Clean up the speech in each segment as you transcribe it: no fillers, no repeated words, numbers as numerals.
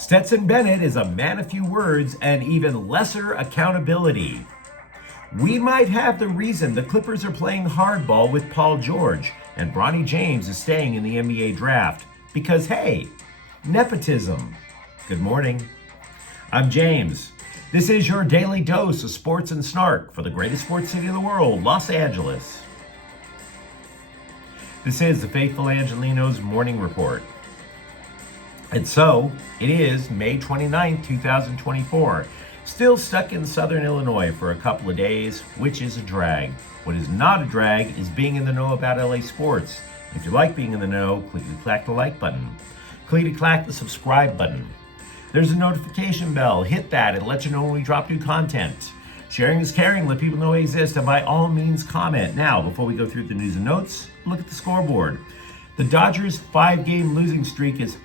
Stetson Bennett is a man of few words and even lesser accountability. We might have the reason the Clippers are playing hardball with Paul George and Bronny James is staying in the NBA draft because, hey, nepotism. Good morning. I'm James. This is your daily dose of sports and snark for the greatest sports city in the world, Los Angeles. This is the faithful Angelenos morning report. And so, it is May 29th, 2024. Still stuck in southern Illinois for a couple of days, which is a drag. What is not a drag is being in the know about LA sports. If you like being in the know, clickety-clack the like button. Clickety-clack the subscribe button. There's a notification bell. Hit that. It'll let you know when we drop new content. Sharing is caring. Let people know we exist. And by all means, comment. Now, before we go through the news and notes, look at the scoreboard. The Dodgers' 5-game losing streak is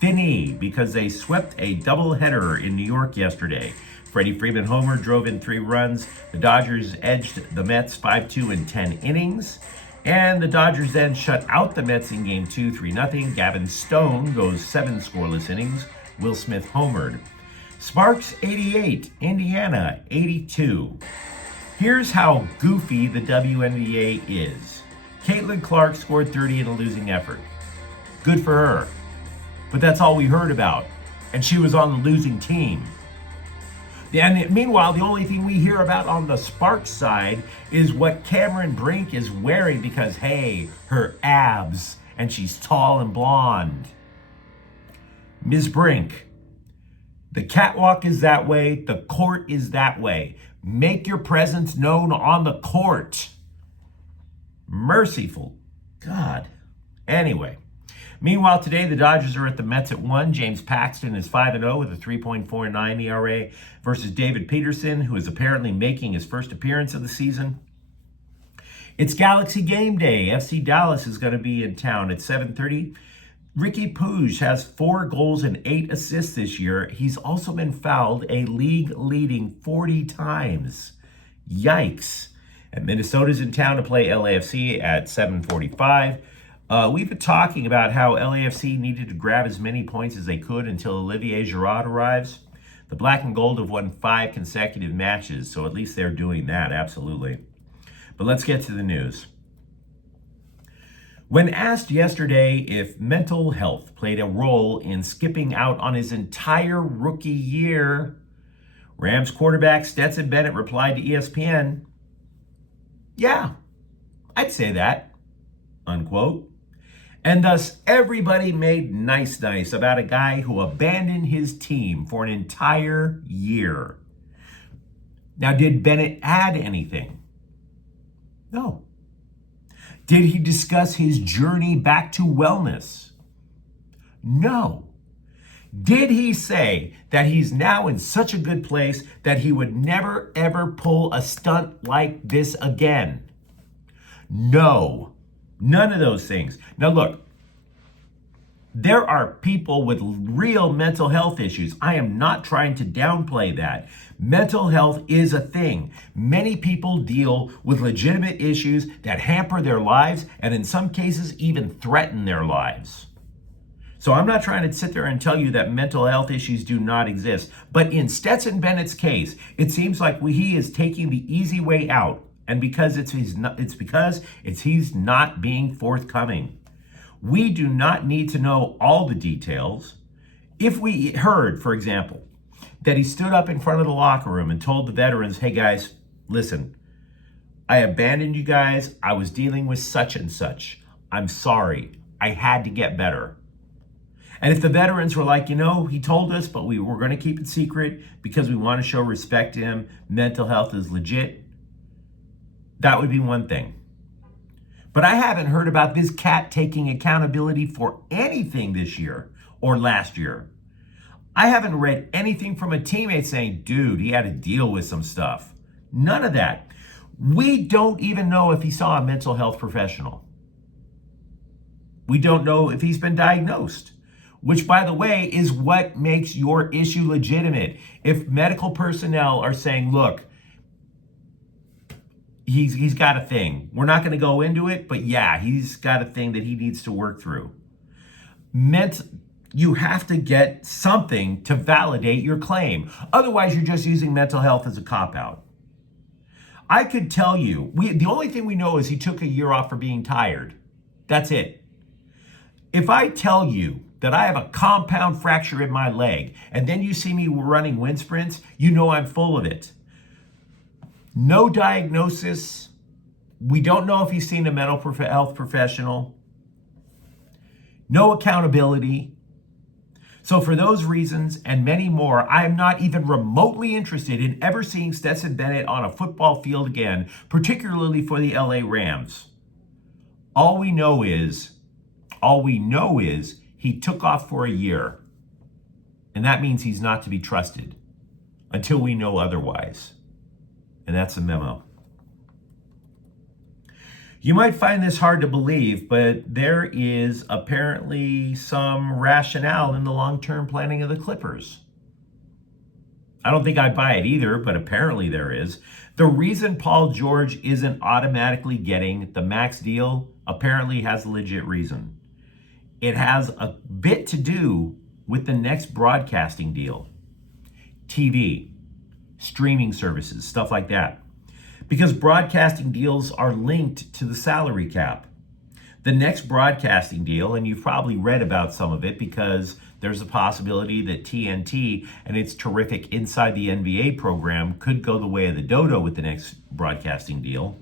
Finney because they swept a doubleheader in New York yesterday. Freddie Freeman homer drove in 3 runs. The Dodgers edged the Mets 5-2 in 10 innings. And the Dodgers then shut out the Mets in Game 2, 3-0. Gavin Stone goes 7 scoreless innings. Will Smith homered. Sparks 88, Indiana 82. Here's how goofy the WNBA is. Caitlin Clark scored 30 in a losing effort. Good for her. But that's all we heard about. And she was on the losing team. And meanwhile, the only thing we hear about on the Sparks side is what Cameron Brink is wearing because, hey, her abs, and she's tall and blonde. Ms. Brink, the catwalk is that way, the court is that way. Make your presence known on the court. Merciful God. Anyway. Meanwhile, today, the Dodgers are at the Mets at 1. James Paxton is 5-0 with a 3.49 ERA versus David Peterson, who is apparently making his first appearance of the season. It's Galaxy Game Day. FC Dallas is going to be in town at 7:30. Ricky Puig has 4 goals and 8 assists this year. He's also been fouled a league-leading 40 times. Yikes. And Minnesota's in town to play LAFC at 7:45. We've been talking about how LAFC needed to grab as many points as they could until Olivier Giroud arrives. The Black and Gold have won 5 consecutive matches, so at least they're doing that, absolutely. But let's get to the news. When asked yesterday if mental health played a role in skipping out on his entire rookie year, Rams quarterback Stetson Bennett replied to ESPN, "Yeah, I'd say that," unquote. And thus, everybody made nice about a guy who abandoned his team for an entire year. Now, did Bennett add anything? No. Did he discuss his journey back to wellness? No. Did he say that he's now in such a good place that he would never, ever pull a stunt like this again? No. None of those things. Now look, there are people with real mental health issues. I am not trying to downplay that. Mental health is a thing. Many people deal with legitimate issues that hamper their lives and in some cases even threaten their lives. So I'm not trying to sit there and tell you that mental health issues do not exist. But in Stetson Bennett's case, it seems like he is taking the easy way out. And because he's not being forthcoming. We do not need to know all the details. If we heard, for example, that he stood up in front of the locker room and told the veterans, "Hey guys, listen, I abandoned you guys. I was dealing with such and such. I'm sorry. I had to get better." And if the veterans were like, he told us, but we were going to keep it secret because we want to show respect to him. Mental health is legit. That would be one thing. But I haven't heard about this cat taking accountability for anything this year or last year. I haven't read anything from a teammate saying, "Dude, he had to deal with some stuff." None of that. We don't even know if he saw a mental health professional. We don't know if he's been diagnosed, which, by the way, is what makes your issue legitimate. If medical personnel are saying, "Look, he's got a thing. We're not going to go into it, but yeah, he's got a thing that he needs to work through." You have to get something to validate your claim. Otherwise, you're just using mental health as a cop-out. I could tell you, the only thing we know is he took a year off for being tired. That's it. If I tell you that I have a compound fracture in my leg, and then you see me running wind sprints, you know I'm full of it. No diagnosis. We don't know if he's seen a mental health professional. No accountability. So for those reasons and many more, I am not even remotely interested in ever seeing Stetson Bennett on a football field again, particularly for the LA Rams. All we know is he took off for a year. And that means he's not to be trusted until we know otherwise. And that's a memo. You might find this hard to believe, but there is apparently some rationale in the long-term planning of the Clippers. I don't think I buy it either, but apparently there is. The reason Paul George isn't automatically getting the max deal apparently has a legit reason. It has a bit to do with the next broadcasting deal. TV, streaming services, stuff like that. Because broadcasting deals are linked to the salary cap. The next broadcasting deal, and you've probably read about some of it because there's a possibility that TNT and its terrific Inside the NBA program could go the way of the dodo with the next broadcasting deal.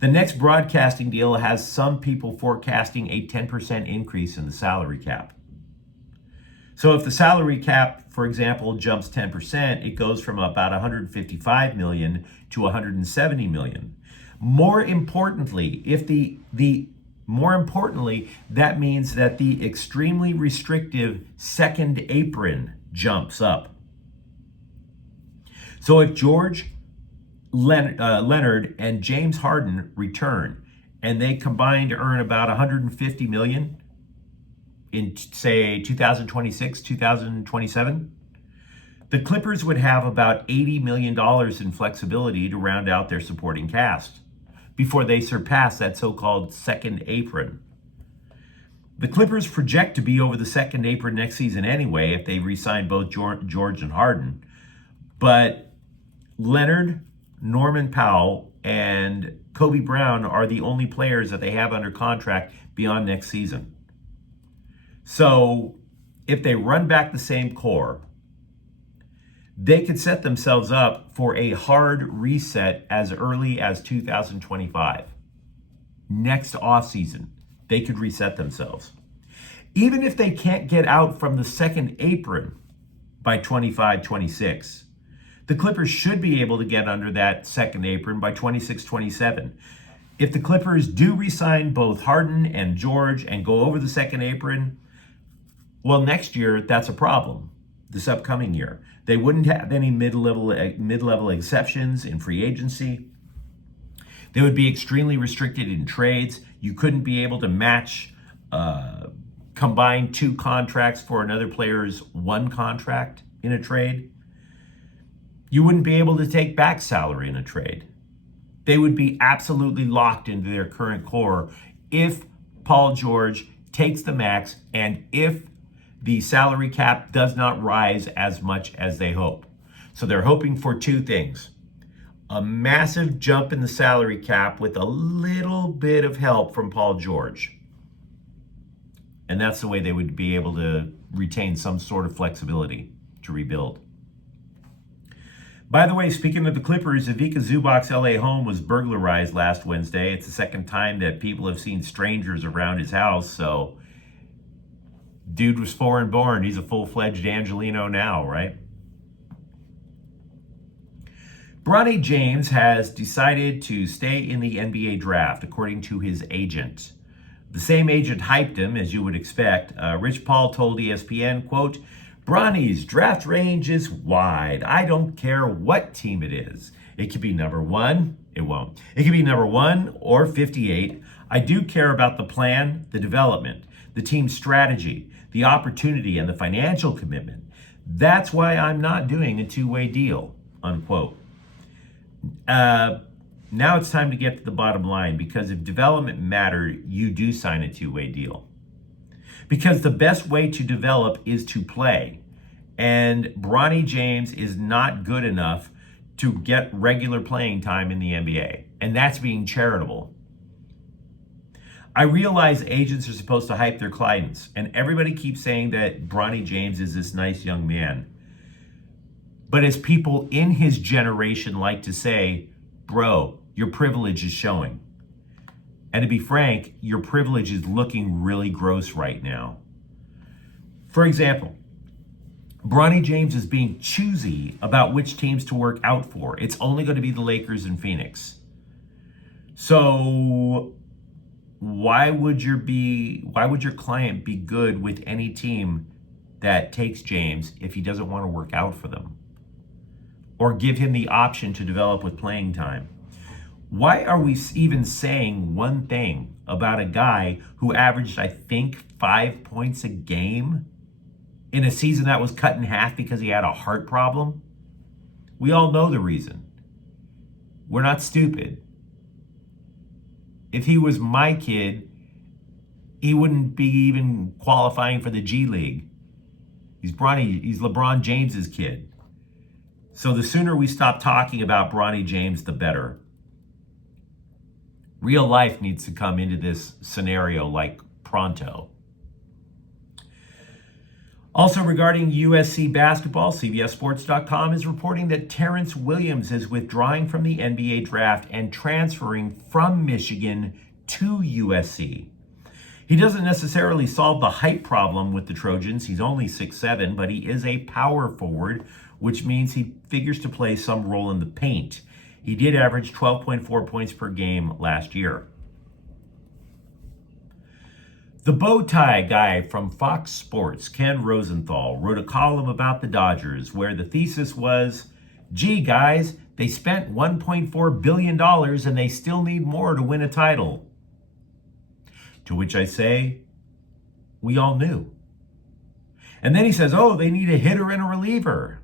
The next broadcasting deal has some people forecasting a 10% increase in the salary cap. So if the salary cap, for example, jumps 10%, it goes from about 155 million to 170 million. More importantly, that means that the extremely restrictive second apron jumps up. So if George, Leonard, and James Harden return, and they combine to earn about 150 million in, say, 2026, 2027, the Clippers would have about $80 million in flexibility to round out their supporting cast before they surpass that so-called second apron. The Clippers project to be over the second apron next season anyway if they re-sign both George and Harden. But Leonard, Norman Powell, and Kobe Brown are the only players that they have under contract beyond next season. So if they run back the same core, they could set themselves up for a hard reset as early as 2025. Next offseason, they could reset themselves. Even if they can't get out from the second apron by 25-26, the Clippers should be able to get under that second apron by 26-27. If the Clippers do re-sign both Harden and George and go over the second apron, well, next year, that's a problem. This upcoming year, they wouldn't have any mid-level exceptions in free agency. They would be extremely restricted in trades. You couldn't be able to match, combine two contracts for another player's one contract in a trade. You wouldn't be able to take back salary in a trade. They would be absolutely locked into their current core if Paul George takes the max and if the salary cap does not rise as much as they hope. So they're hoping for two things: a massive jump in the salary cap with a little bit of help from Paul George. And that's the way they would be able to retain some sort of flexibility to rebuild. By the way, speaking of the Clippers, Ivica Zubac's LA home was burglarized last Wednesday. It's the second time that people have seen strangers around his house, so dude was foreign born. He's a full-fledged Angeleno now, right? Bronny James has decided to stay in the NBA draft, according to his agent. The same agent hyped him, as you would expect. Rich Paul told ESPN, quote, "Bronny's draft range is wide. I don't care what team it is. It could be number 1. It won't. It could be number 1 or 58. I do care about the plan, the development, the team's strategy, the opportunity, and the financial commitment. That's why I'm not doing a two-way deal," unquote. Now it's time to get to the bottom line, because if development mattered, you do sign a two-way deal. because the best way to develop is to play. And Bronny James is not good enough to get regular playing time in the NBA. And that's being charitable. I realize agents are supposed to hype their clients, and everybody keeps saying that Bronny James is this nice young man. But as people in his generation like to say, bro, your privilege is showing. And to be frank, your privilege is looking really gross right now. For example, Bronny James is being choosy about which teams to work out for. It's only going to be the Lakers and Phoenix. So why would your client be good with any team that takes James if he doesn't want to work out for them? Or give him the option to develop with playing time? Why are we even saying one thing about a guy who averaged, I think, 5 points a game in a season that was cut in half because he had a heart problem? We all know the reason. We're not stupid. If he was my kid, he wouldn't be even qualifying for the G League. He's LeBron James's kid. So the sooner we stop talking about Bronny James, the better. Real life needs to come into this scenario like pronto. Also regarding USC basketball, CBSSports.com is reporting that Terrence Williams is withdrawing from the NBA draft and transferring from Michigan to USC. He doesn't necessarily solve the height problem with the Trojans. He's only 6'7", but he is a power forward, which means he figures to play some role in the paint. He did average 12.4 points per game last year. The bow tie guy from Fox Sports, Ken Rosenthal, wrote a column about the Dodgers where the thesis was, gee guys, they spent $1.4 billion and they still need more to win a title. To which I say, we all knew. And then he says, oh, they need a hitter and a reliever.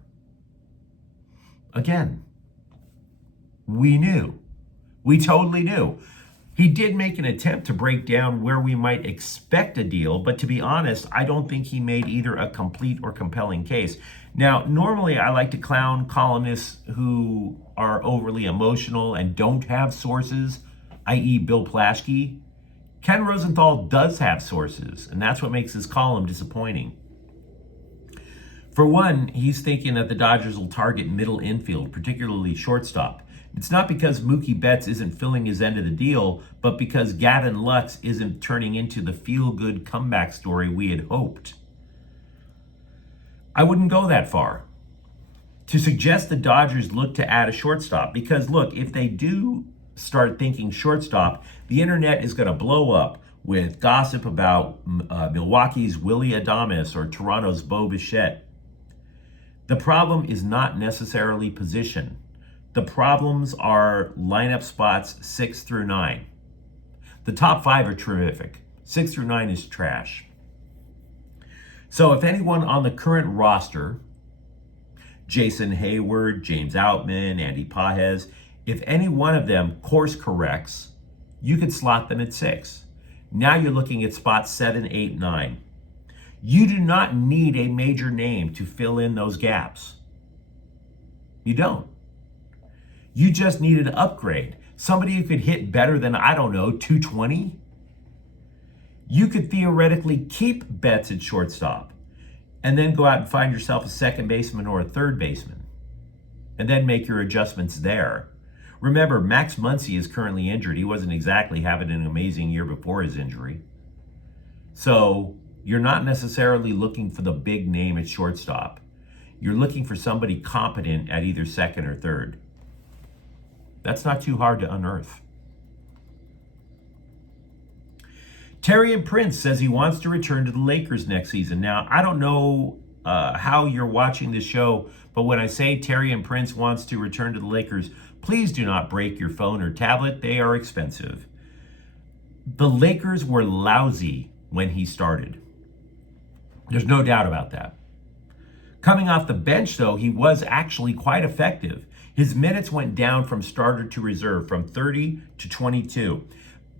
Again, we knew. We totally knew. He did make an attempt to break down where we might expect a deal, but to be honest, I don't think he made either a complete or compelling case. Now, normally I like to clown columnists who are overly emotional and don't have sources, i.e. Bill Plaschke. Ken Rosenthal does have sources, and that's what makes his column disappointing. For one, he's thinking that the Dodgers will target middle infield, particularly shortstop. It's not because Mookie Betts isn't filling his end of the deal, but because Gavin Lux isn't turning into the feel-good comeback story we had hoped. I wouldn't go that far to suggest the Dodgers look to add a shortstop, because look, if they do start thinking shortstop, the internet is going to blow up with gossip about Milwaukee's Willy Adames or Toronto's Bo Bichette. The problem is not necessarily position. The problems are lineup spots 6 through 9. The top 5 are terrific. 6 through 9 is trash. So if anyone on the current roster, Jason Hayward, James Outman, Andy Pages, if any one of them course corrects, you could slot them at 6. Now you're looking at spots 7, 8, 9. You do not need a major name to fill in those gaps. You don't. You just need an upgrade. Somebody who could hit better than, 220. You could theoretically keep Betts at shortstop and then go out and find yourself a second baseman or a third baseman and then make your adjustments there. Remember, Max Muncy is currently injured. He wasn't exactly having an amazing year before his injury. So you're not necessarily looking for the big name at shortstop. You're looking for somebody competent at either second or third. That's not too hard to unearth. Taurean Prince says he wants to return to the Lakers next season. Now, I don't know how you're watching this show, but when I say Taurean Prince wants to return to the Lakers, please do not break your phone or tablet. They are expensive. The Lakers were lousy when he started. There's no doubt about that. Coming off the bench, though, he was actually quite effective. His minutes went down from starter to reserve from 30 to 22,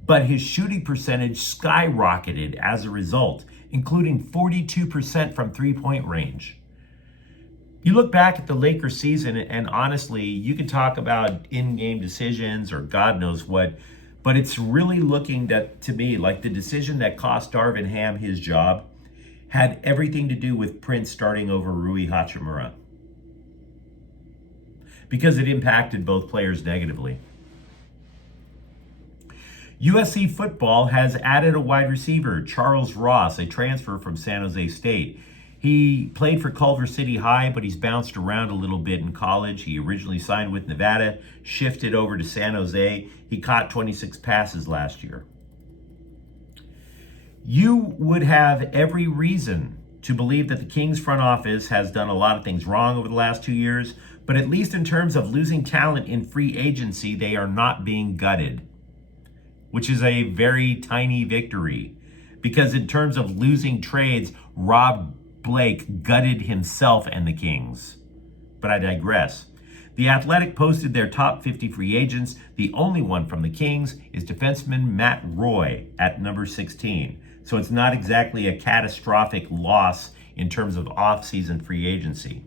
but his shooting percentage skyrocketed as a result, including 42% from three-point range. You look back at the Lakers season, and honestly, you can talk about in-game decisions or God knows what, but it's really looking to me like the decision that cost Darvin Ham his job had everything to do with Prince starting over Rui Hachimura, because it impacted both players negatively. USC football has added a wide receiver, Charles Ross, a transfer from San Jose State. He played for Culver City High, but he's bounced around a little bit in college. He originally signed with Nevada, shifted over to San Jose. He caught 26 passes last year. You would have every reason to believe that the Kings front office has done a lot of things wrong over the last 2 years, but at least in terms of losing talent in free agency, they are not being gutted, which is a very tiny victory. Because in terms of losing trades, Rob Blake gutted himself and the Kings. But I digress. The Athletic posted their top 50 free agents. The only one from the Kings is defenseman Matt Roy at number 16. So it's not exactly a catastrophic loss in terms of off-season free agency.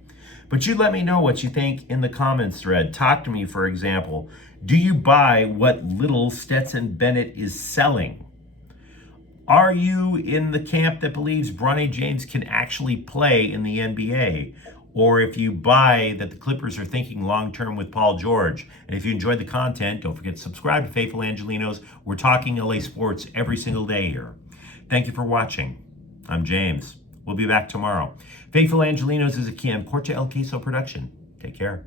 But you let me know what you think in the comments thread. Talk to me, for example. Do you buy what little Stetson Bennett is selling? Are you in the camp that believes Bronny James can actually play in the NBA? Or if you buy that the Clippers are thinking long-term with Paul George? And if you enjoyed the content, don't forget to subscribe to Faithful Angelenos. We're talking LA sports every single day here. Thank you for watching. I'm James. We'll be back tomorrow. Faithful Angelenos is a Quian Corte El Queso production. Take care.